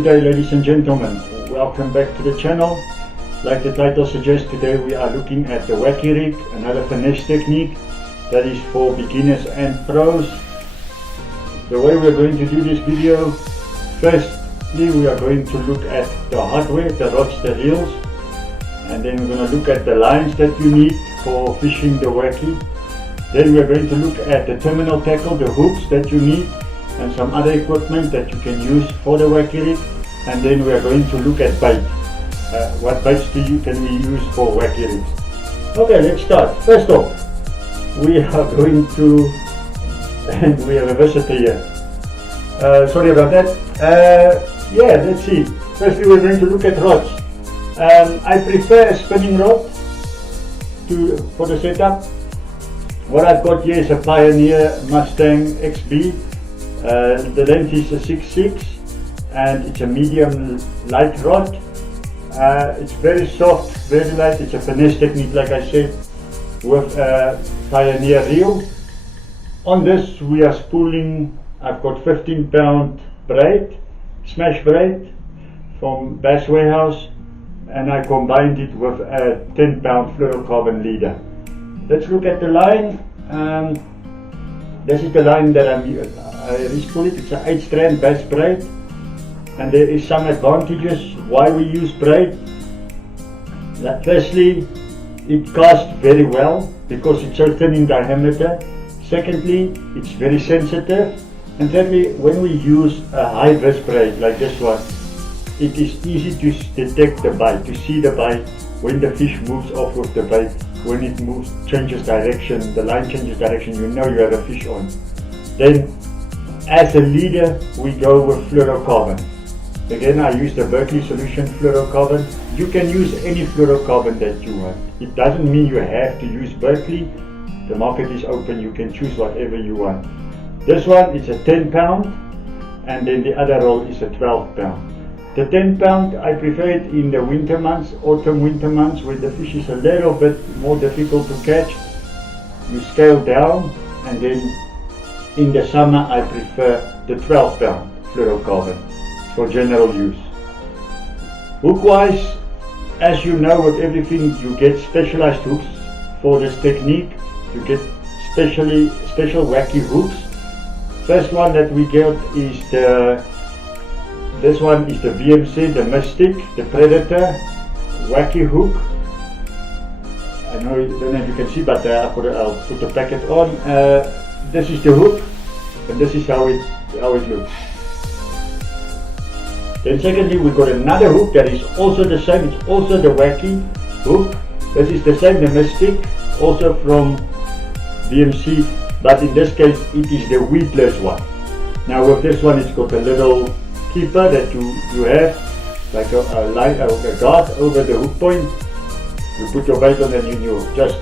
Good day, ladies and gentlemen. Welcome back to the channel. Like the title suggests, today we are looking at the Wacky Rig, another finesse technique that is for beginners and pros. The way we are going to do this video, firstly we are going to look at the hardware, the rods, the reels, and then we're going to look at the lines that you need for fishing the Wacky. Then we are going to look at the terminal tackle, the hooks that you need, and some other equipment that you can use for the Wacky Rig. And then we are going to look at bait. What baits can we use for Wacky Rigs? Okay, let's start. First off, we are going to, and we have a visitor here. Sorry about that. Yeah, let's see. Firstly, we're going to look at rods. I prefer a spinning rod for the setup. What I've got here is a Pioneer Mustang XB. The length is a 6.6 and it's a medium light rod. It's very soft, very light. It's a finesse technique, like I said, with a Pioneer reel. On this we are spooling, I've got 15-pound braid, smash braid from Bass Warehouse, and I combined it with a 10-pound fluorocarbon leader. Let's look at the line. This is the line that I re-spool it. It's an 8-strand bass braid, and there is some advantages why we use braid. Firstly, it casts very well because it's so thin in diameter. Secondly, it's very sensitive. And thirdly, when we use a high vis braid like this one, it is easy to detect the bite, to see the bite when the fish moves off with the bait. When it moves, changes direction, the line changes direction, you know you have a fish on. Then, as a leader, we go with fluorocarbon. Again, I use the Berkeley Solution fluorocarbon. You can use any fluorocarbon that you want. It doesn't mean you have to use Berkeley. The market is open, you can choose whatever you want. This one is a 10-pound, and then the other roll is a 12-pound. The 10-pound, I prefer it in the winter months, autumn winter months, where the fish is a little bit more difficult to catch. You scale down, and then in the summer I prefer the 12-pound fluorocarbon for general use. Hook-wise, as you know, with everything you get specialized hooks for this technique. You get special Wacky hooks. First one that we get is this one is the VMC, the Mystic, the Predator Wacky hook. I don't know if you can see, but I'll put the packet on. This is the hook, and this is how it looks. Then secondly, we've got another hook that is also the same. It's also the Wacky hook. This is the same, the Mystic, also from VMC, but in this case it is the weedless one. Now with this one, it's got a little keeper that you have, like a guard over the hook point. You put your bait on and you just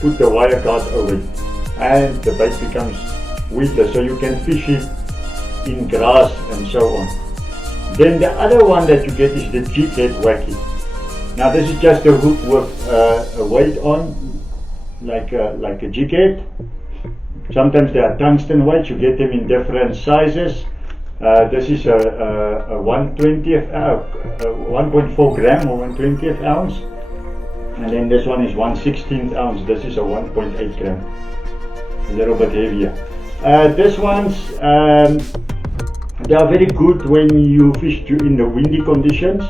put the wire guard over it, and the bait becomes weedless, so you can fish it in grass and so on. Then the other one that you get is the jig head Wacky. Now this is just a hook with a weight on, like a jig head. Sometimes they are tungsten weights, you get them in different sizes. This is a 1/20th, 1.4 gram or 1/20th ounce, and then this one is 1/16th ounce. This is a 1.8 gram, a little bit heavier. This ones, they are very good when you fish in the windy conditions,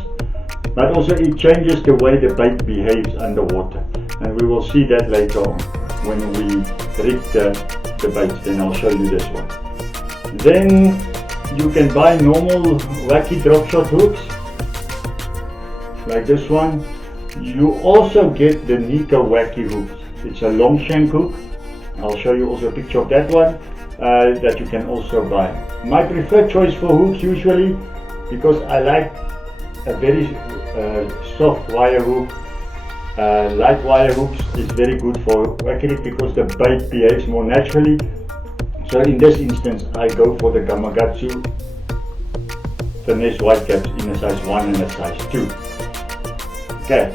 but also it changes the way the bait behaves underwater, and we will see that later on when we rig the bait. Then I'll show you this one. Then you can buy normal Wacky drop shot hooks like this one. You also get the Nika Wacky hooks. It's a long shank hook. I'll show you also a picture of that one that you can also buy. My preferred choice for hooks usually, because I like a very soft wire hook. Light wire hooks is very good for Wacky Rig because the bait behaves more naturally. So in this instance, I go for the Gamakatsu finesse whitecaps in a size 1 and a size 2. Okay.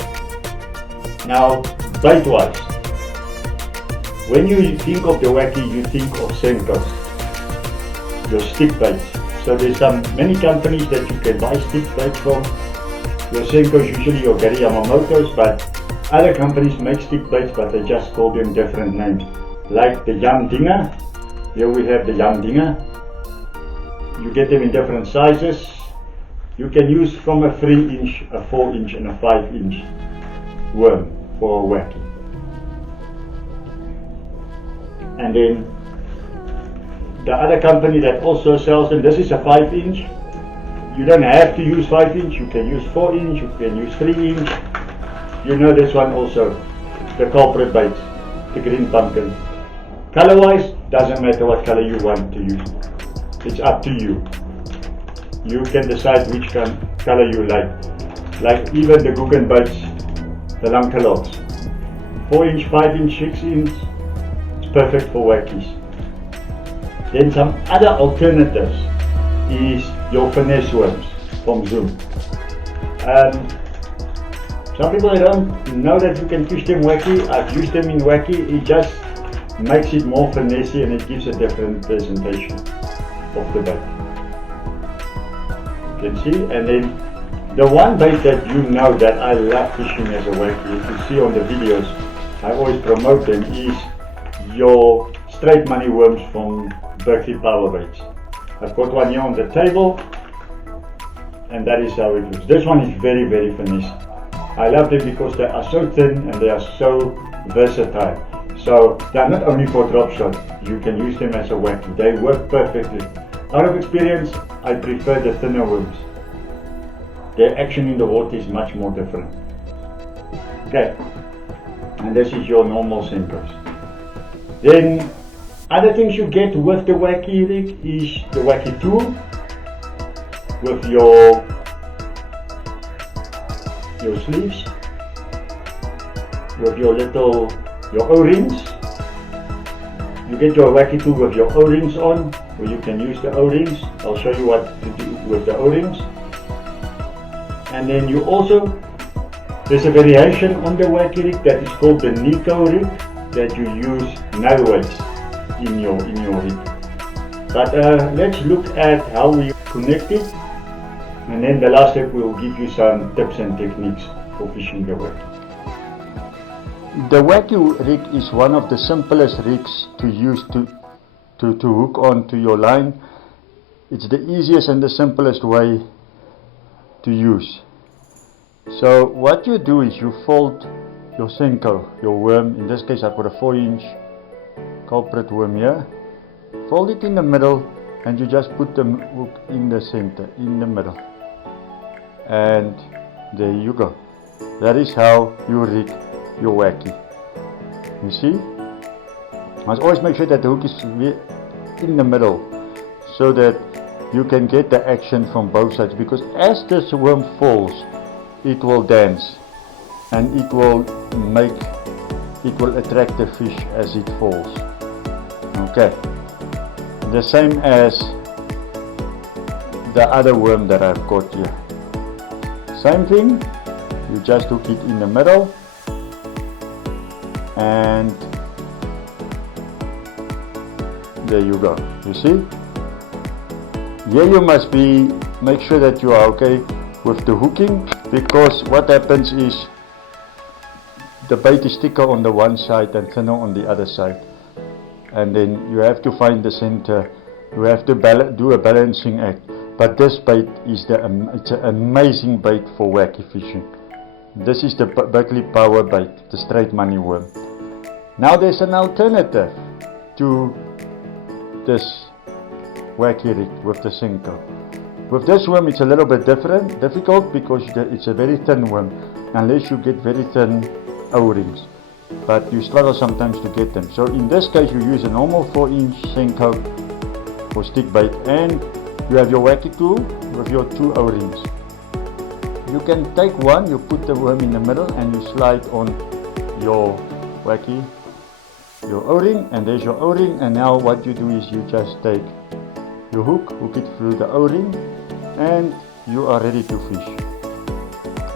Now, bait wise, when you think of the Wacky, you think of Senkos, your stick baits. So there's many companies that you can buy stick bait from. Your Senkos, usually your Gary Yamamoto's, but other companies make stick baits, but they just call them different names. Like the Yam Dinger. Here we have the Yam Dinger. You get them in different sizes. You can use from a 3-inch, a 4-inch and a 5-inch worm for a wacky. And then the other company that also sells them, this is a 5-inch. You don't have to use 5-inch, you can use 4-inch, you can use 3-inch. You know this one also, the culprit baits, the green pumpkin. Color wise, doesn't matter what color you want to use. It's up to you. You can decide which color you like. Like even the Guggen baits, the Lankelots. 4-inch, 5-inch, 6-inch, it's perfect for wackies. Then some other alternatives is your finesse worms from Zoom. Some people don't know that you can fish them wacky. I've used them in wacky. It just makes it more finesse and it gives a different presentation of the bait. You can see, and then the one bait that you know that I love fishing as a wacky, if you see on the videos, I always promote them, is your straight money worms from Wacky Power Baits. I've got one here on the table, and that is how it looks. This one is very, very finesse. I love them because they are so thin and they are so versatile. So they are not only for drop shot, you can use them as a wacky. They work perfectly. Out of experience, I prefer the thinner worms. Their action in the water is much more different. Okay, and this is your normal Senkos. Then other things you get with the Wacky Rig is the Wacky tool with your sleeves, with your O-rings. You get your Wacky tool with your O-rings on, where you can use the O-rings. I'll show you what to do with the O-rings. And then you also, there's a variation on the Wacky Rig that is called the Nico rig, that you use nail weights in your rig. But let's look at how we connect it, and then the last step will give you some tips and techniques for fishing the wacky. The Wacky Rig is one of the simplest rigs to use to hook onto your line. It's the easiest and the simplest way to use. So what you do is you fold your Senko, your worm. In this case I put a 4-inch culprit worm here. Fold it in the middle and you just put the hook in the center, in the middle. And there you go. That is how you rig your wacky. You see? You must always make sure that the hook is in the middle so that you can get the action from both sides, because as this worm falls, it will dance and it will attract the fish as it falls. Okay. The same as the other worm that I've got here. Same thing, you just hook it in the middle and there you go. You see? Here you must make sure that you are okay with the hooking, because what happens is the bait is thicker on the one side and thinner on the other side, and then you have to find the center. You have to do a balancing act. But this bait is it's an amazing bait for wacky fishing. This is the Wacky Power bait, the straight money worm. Now there's an alternative to this Wacky Rig with the Senko. With this worm it's a little bit difficult because it's a very thin worm, unless you get very thin O-rings. But you struggle sometimes to get them. So in this case you use a normal 4-inch Senko for stick bait, and you have your wacky tool with your 2 O-rings. You can take one, you put the worm in the middle and you slide on your wacky, your O-ring, and there's your O-ring. And now what you do is you just take your hook it through the O-ring, and you are ready to fish.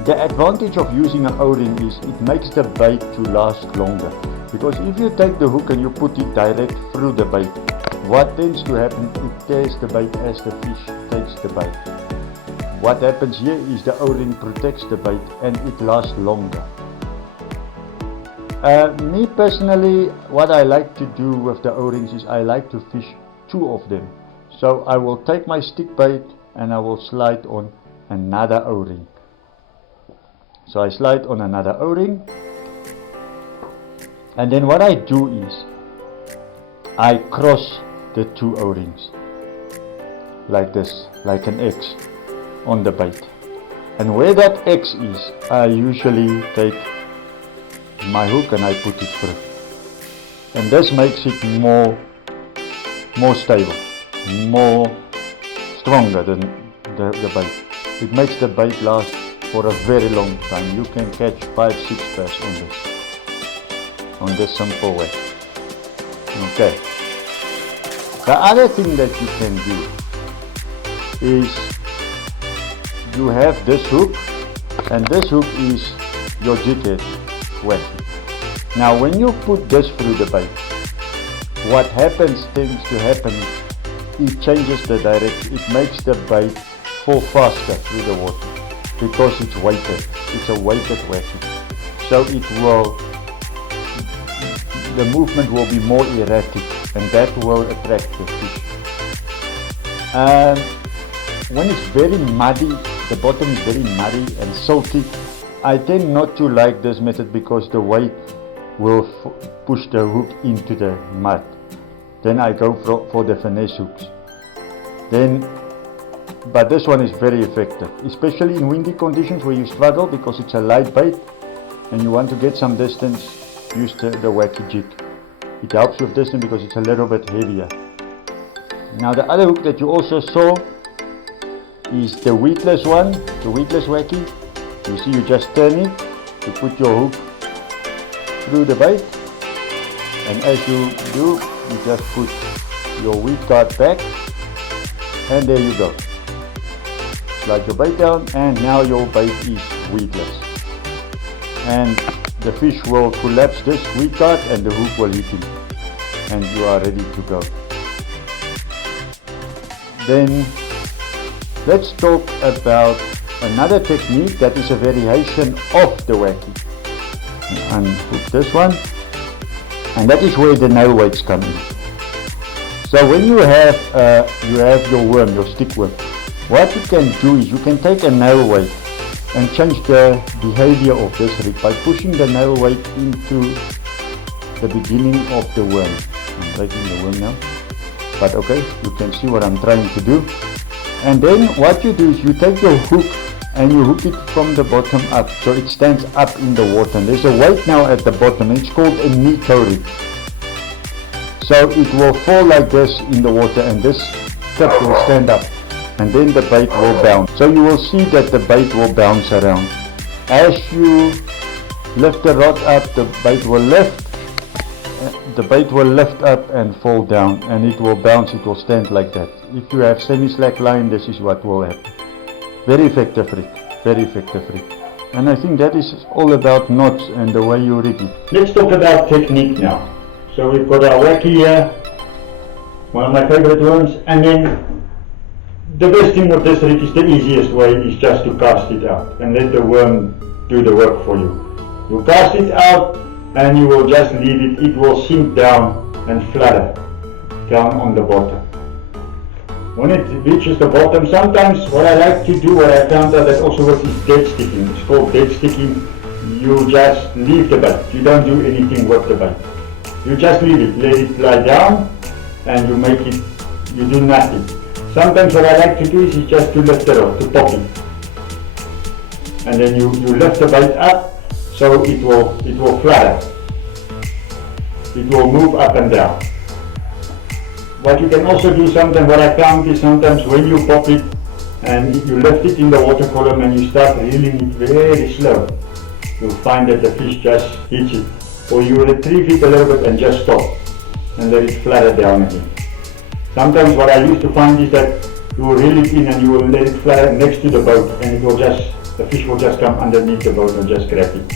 The advantage of using an O-ring is it makes the bait to last longer, because if you take the hook and you put it direct through the bait, what tends to happen, it tears the bait as the fish takes the bait. What happens here is the O-ring protects the bait and it lasts longer. Me personally, what I like to do with the O-rings is I like to fish 2 of them. So I will take my stick bait and I will slide on another O-ring. So I slide on another O-ring, and then what I do is I cross the 2 O-rings like this, like an X on the bait. And where that X is, I usually take my hook and I put it through. And this makes it more stable, more stronger than the bait. It makes the bait last for a very long time. You can catch 5-6 bass on this simple way. Okay. The other thing that you can do is you have this hook, and this hook is your jig head wacky. Now when you put this through the bait, what tends to happen, it changes the direction. It makes the bait fall faster through the water because it's weighted. It's a weighted wacky. So the movement will be more erratic, and that will attract the fish. When it's very muddy, the bottom is very muddy and salty, I tend not to like this method because the weight will push the hook into the mud. Then I go for the finesse hooks. But this one is very effective, especially in windy conditions where you struggle because it's a light bait and you want to get some distance. Use the wacky jig. It helps with distance because it's a little bit heavier. Now the other hook that you also saw is the weedless one, the weedless wacky. You see, you just turn it, you put your hook through the bait, and as you do, you just put your weed guard back, and there you go. Slide your bait down, and now your bait is weedless. And the fish will collapse this weed guard and the hook will hit him, and you are ready to go. Then let's talk about another technique that is a variation of the wacky. Unhook this one, and that is where the nail weights come in. So when you have your worm, your stick worm, what you can do is you can take a nail weight and change the behavior of this rig by pushing the nail weight into the beginning of the worm. I'm breaking the worm now, but okay, you can see what I'm trying to do. And then what you do is you take your hook and you hook it from the bottom up, so it stands up in the water. And there's a weight now at the bottom, it's called a Knott rig. So it will fall like this in the water, and this tip will stand up, and then the bait will bounce. So you will see that the bait will bounce around. As you lift the rod up, the bait will lift up and fall down, and it will bounce, it will stand like that. If you have semi-slack line, this is what will happen. Very effective rig, very effective rig. And I think that is all about knots and the way you rig it. Let's talk about technique now. So we've got our wacky here, one of my favorite worms, and then the best thing with this rig is the easiest way is just to cast it out and let the worm do the work for you. You cast it out and you will just leave it, it will sink down and flutter down on the bottom. When it reaches the bottom, sometimes what I like to do, what I found out that also works, is dead sticking. It's called dead sticking. You just leave the bait, you don't do anything with the bait. You just leave it, let it lie down, and you do nothing. Sometimes what I like to do is just to lift it up, to pop it. And then you lift the bait up, so it will flutter. It will move up and down. What you can also do sometimes, what I found is sometimes when you pop it and you lift it in the water column and you start reeling it very slow, you'll find that the fish just hits it. Or you retrieve it a little bit and just stop and let it flutter down again. Sometimes what I used to find is that you will reel it in and you will let it flutter next to the boat, and the fish will just come underneath the boat and just grab it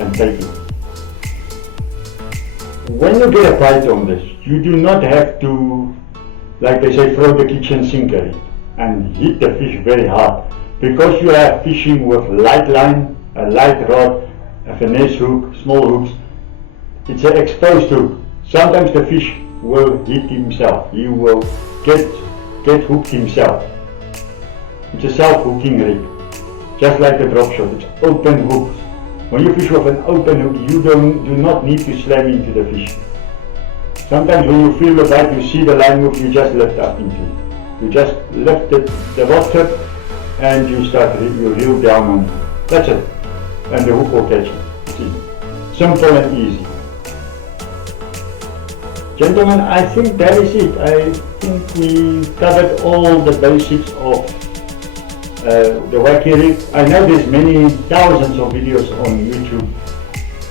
and take it. when you get a bite on this, you do not have to, like they say, throw the kitchen sink at it and hit the fish very hard, because you are fishing with light line, a light rod, a finesse hook, small hooks. It's an exposed hook. Sometimes the fish will hit himself. He will get hooked himself. It's a self-hooking rig, just like the drop shot. It's open hooks. When you fish with an open hook, you do not need to slam into the fish. Sometimes when you feel the bite, you see the line move, you just lift up into it. You just lift the rod tip and you reel down on it. That's it. And the hook will catch it. See? Simple and easy. Gentlemen, I think that is it. I think we covered all the basics of the Wacky Rig. I know there's many thousands of videos on YouTube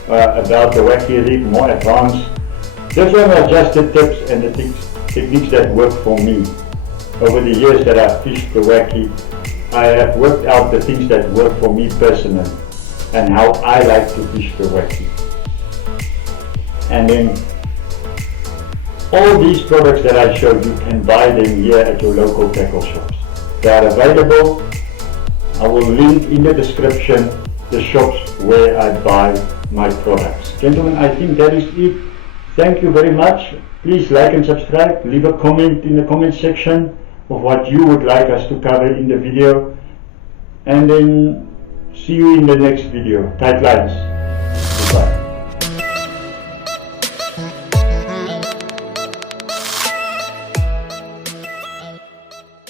about the Wacky Rig, more advanced. This one are just the tips and the techniques that work for me. Over the years that I've fished the Wacky, I have worked out the things that work for me personally and how I like to fish the Wacky. And then all these products that I showed, you can buy them here at your local tackle shops. They are available. I will link in the description the shops where I buy my products. Gentlemen, I think that is it. Thank you very much. Please like and subscribe. Leave a comment in the comment section of what you would like us to cover in the video. And then see you in the next video. Tight lines.